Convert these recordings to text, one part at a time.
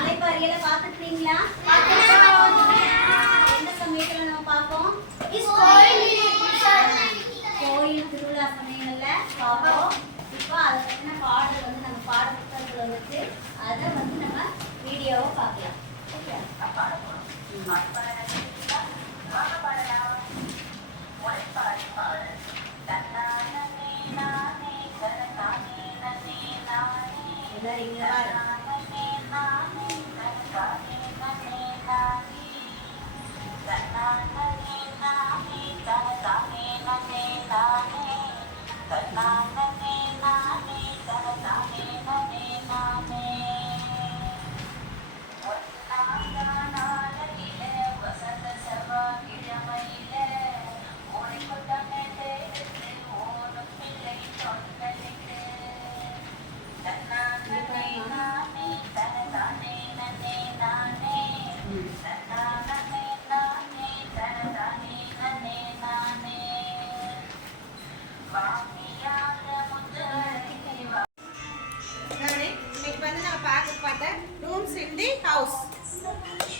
அலைப்பாரியல பார்த்துட்டீங்களா? என்ன சமயத்துல நம்ம பார்ப்போம்? கோயில் திருவிழா சமயங்கள்ல பார்ப்போம். இப்போ அதை பற்றின பாடல் வந்து நம்ம பாட புத்தகத்தில் வந்துட்டு அதை வந்து நம்ம வீடியோவை பார்க்கலாம். ஓகே,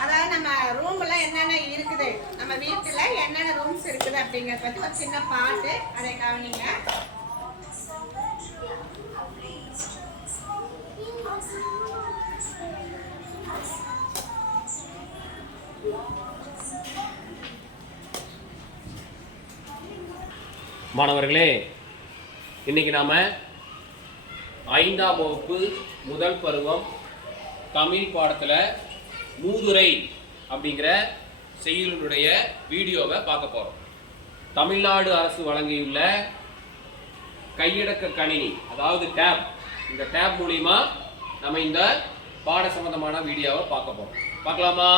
அதாவது நம்ம ரூம்ல என்னென்ன இருக்குது, நம்ம வீட்டுல என்னென்ன ரூம்ஸ் இருக்குது அப்படிங்கறத பத்தி ஒரு சின்ன பாட்டு, அதை கவனிங்க. மாணவர்களே, இன்னைக்கு நாம 5ஆம் வகுப்பு முதல் பருவம் தமிழ் பாடத்துல மூதுரை அப்படிங்கிற செய்யுளுடைய வீடியோவை பார்க்க போறோம். தமிழ்நாடு அரசு வழங்கியுள்ள கையடக்க கணினி, அதாவது டேப், இந்த டேப் மூலியமா நம்ம இந்த பாட சம்பந்தமான வீடியோவை பார்க்க போறோம். பார்க்கலாமா?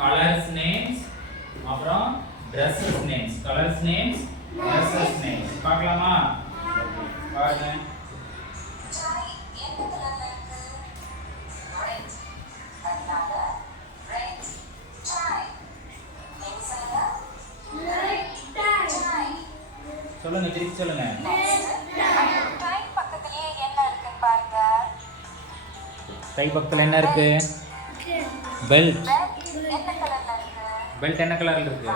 Colors names, அப்புறம் dresses names, colors names, dresses names. பார்க்கலாமா? பாருங்க. சொல்லுங்க, திருப்பி சொல்லுங்க. கை பக்கத்துல என்ன இருக்கு? பெல்ட். பெல்ட் என்ன கலர்ல இருக்கு?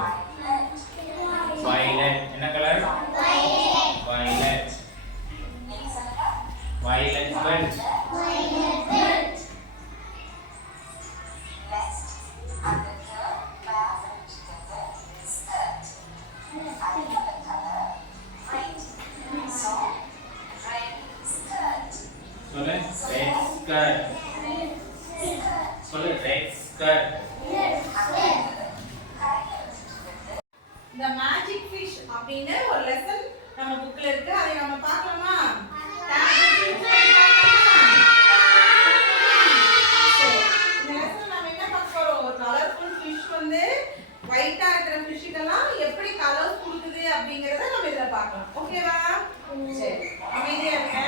வயலட். என்ன கலர்? வயலட். Violet belt. சொல்லு, ரெட் ஸ்கர்ட். சொல்லு, ரெட் ஸ்கர்ட். இந்த மேஜிக் ஃபிஷ் அப்படின்னு ஒரு லெசன் நம்ம புக்ல இருக்கு, அதை நம்ம பார்க்கலாமா? இந்த லெசன் நம்ம என்ன பார்க்க போறோம்? ஒரு கலர்ஃபுல் ஃபிஷ் வந்து ஒயிட்டா இருக்கிற ஃபிஷ்ஷுக்கெல்லாம் எப்படி கலர்ஸ் கொடுக்குது அப்படிங்கறத நம்ம இதுல பார்க்கலாம். ஓகேவா? சரி, அமைதியா இருங்க.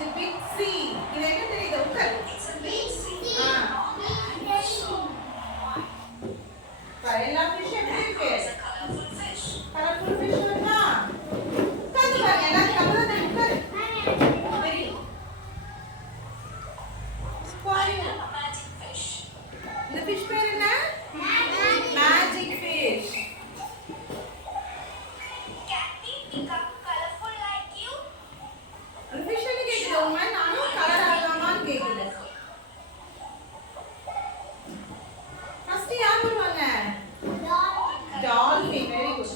The big sea. இது என்ன தெரியுது? உட்காரு. எல்லா ஃபிஷ் எப்படி இருக்கு? கலர்ஃபுல் ஃபிஷ் இருக்கா? உட்கார்ந்து பாருங்க, எல்லாரும் கவனமா உட்காரு. வெரி ஸ்குவாரில். இந்த ஃபிஷ் பேர் என்ன? Magic fish. அந்த ஃபிஷ் என்ன கேக்குது? உங்க நானும் கலர் ஆகலாமான்னு கேக்குது. ஃபர்ஸ்ட் யார் வருவாங்க? Dolphin. Very good.